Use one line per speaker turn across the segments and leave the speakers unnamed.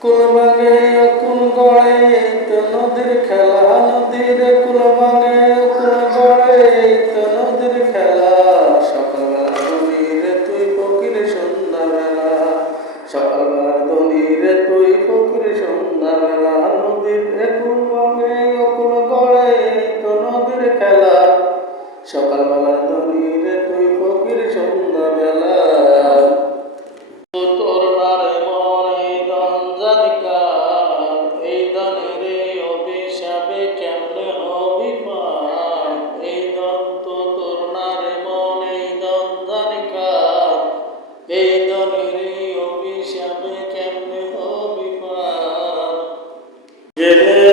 কুল ভাঙে কুল গড়ে, তো নদীর খেলা, নদীর কুল ভাঙে কুল গড়ে, তো নদীর খেলা। সকালবেলা দনিরে তুই ফকির সন্ধ্যাবেলা। সকালবেলা দনিরে তুই ফকির সন্ধ্যাবেলা। নদীর কুল ভাঙে কুল গড়ে, তো নদীর খেলা। সকালবেলা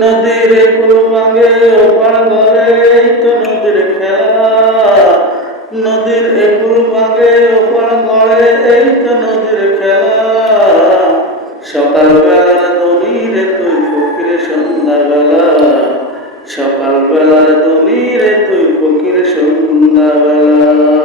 নদীর কুল এই তো নদীর খেলা। নদীর একুল ঘরে এই তো নদীর খেলা। সকালবেলার দনিরে তুই ফকির সন্ধ্যাবেলা। সকালবেলার দনিরে তুই ফকির সন্ধ্যাবেলা।